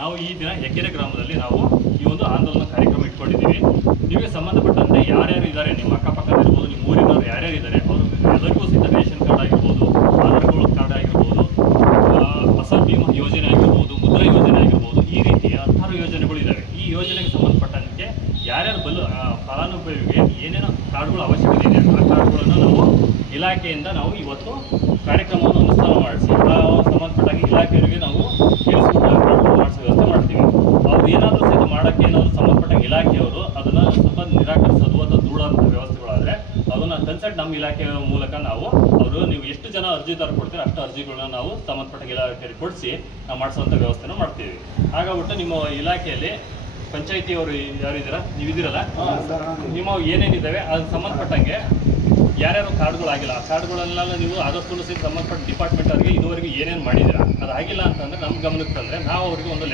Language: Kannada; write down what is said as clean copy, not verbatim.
ನಾವು ಈ ದಿನ ಹೆಗ್ಗೆರೆ ಗ್ರಾಮದಲ್ಲಿ ನಾವು ಈ ಒಂದು ಆಂದೋಲನ ಕಾರ್ಯಕ್ರಮ ಇಟ್ಕೊಂಡಿದ್ದೀವಿ. ನಿಮಗೆ ಸಂಬಂಧಪಟ್ಟಂತೆ ಯಾರ್ಯಾರು ಇದ್ದಾರೆ, ನಿಮ್ಮ ಅಕ್ಕಪಕ್ಕದಲ್ಲಿರ್ಬೋದು, ನಿಮ್ಮ ಊರಿನವರು ಯಾರ್ಯಾರು ಇದ್ದಾರೆ, ಅವರು ಎಲ್ಲರಿಗೂ ಸಹಿತ ರೇಷನ್ ಕಾರ್ಡ್ ಆಗಿರ್ಬೋದು, ಆಧಾರ್ ಕಾರ್ಡ್ ಆಗಿರ್ಬೋದು, ಫಸಲ್ ಬಿಮಾ ಯೋಜನೆ ಆಗಿರ್ಬೋದು, ಮುದ್ರಾ ಯೋಜನೆ ಆಗಿರ್ಬೋದು, ಈ ರೀತಿಯ 16 ಯೋಜನೆಗಳಿದ್ದಾವೆ. ಈ ಯೋಜನೆಗೆ ಸಂಬಂಧಪಟ್ಟಂತೆ ಯಾರ್ಯಾರು ಫಲಾನುಭವಿಗೆ ಏನೇನು ಕಾರ್ಡ್ಗಳ ಅವಶ್ಯಕತೆ ಇದೆ ಆ ಕಾರ್ಡ್ಗಳನ್ನು ನಾವು ಇಲಾಖೆಯಿಂದ ನಾವು ಇವತ್ತು ಕಾರ್ಯಕ್ರಮವನ್ನು ಅನುಷ್ಠಾನ ಮಾಡಿಸಿ ಸಂಬಂಧಪಟ್ಟಾಗಿ ಇಲಾಖೆಯವರಿಗೆ ನಾವು ತಿಳಿಸ್ಬಿಟ್ಟು ಕಾರ್ಡ್ಗಳು ಮಾಡಿಸೋ ವ್ಯವಸ್ಥೆ ಮಾಡ್ತೀವಿ. ಅವ್ರು ಏನಾದರೂ ಸಹಿತ ಮಾಡೋಕ್ಕೆ ಏನಾದರೂ ಸಂಬಂಧಪಟ್ಟ ಇಲಾಖೆಯವರು ಅದನ್ನು ಸ್ವಲ್ಪ ನಿರಾಕರಿಸೋದು ಅಥವಾ ದೂಡುವಂಥ ವ್ಯವಸ್ಥೆಗಳಾದರೆ ಅದನ್ನು ಕನ್ಸಲ್ಟ್ ನಮ್ಮ ಇಲಾಖೆಯ ಮೂಲಕ ನಾವು ನೀವು ಎಷ್ಟು ಜನ ಅರ್ಜಿದಾರ ಕೊಡ್ತೀರ ಅಷ್ಟು ಅರ್ಜಿಗಳನ್ನ ನಾವು ಸಂಬಂಧಪಟ್ಟ ಇಲಾಖೆಯಲ್ಲಿ ಕೊಡಿಸಿ ನಾವು ಮಾಡಿಸುವಂಥ ವ್ಯವಸ್ಥೆನ ಮಾಡ್ತೀವಿ. ಹಾಗಾಗ್ಬಿಟ್ಟು ನಿಮ್ಮ ಇಲಾಖೆಯಲ್ಲಿ ಪಂಚಾಯಿತಿಯವರು ಯಾರಿದ್ದೀರಾ, ನೀವಿದ್ದೀರಲ್ಲ, ನಿಮ್ಮ ಏನೇನಿದ್ದಾವೆ ಅದಕ್ಕೆ ಸಂಬಂಧಪಟ್ಟಂಗೆ ಯಾರ್ಯಾರು ಕಾರ್ಡ್ಗಳಾಗಿಲ್ಲ ಆ ಕಾರ್ಡ್ಗಳನ್ನೆಲ್ಲ ನೀವು ಆದಷ್ಟು ಸಹಿತ ಸಂಬಂಧಪಟ್ಟ ಡಿಪಾರ್ಟ್ಮೆಂಟ್ ಅವರಿಗೆ ಇದುವರೆಗೂ ಏನೇನು ಮಾಡಿದ್ದೀರಾ, ಅದಾಗಿಲ್ಲ ಅಂತಂದರೆ ನಮ್ಮ ಗಮನಕ್ಕೆ ತಂದರೆ ನಾವು ಅವರಿಗೆ ಒಂದು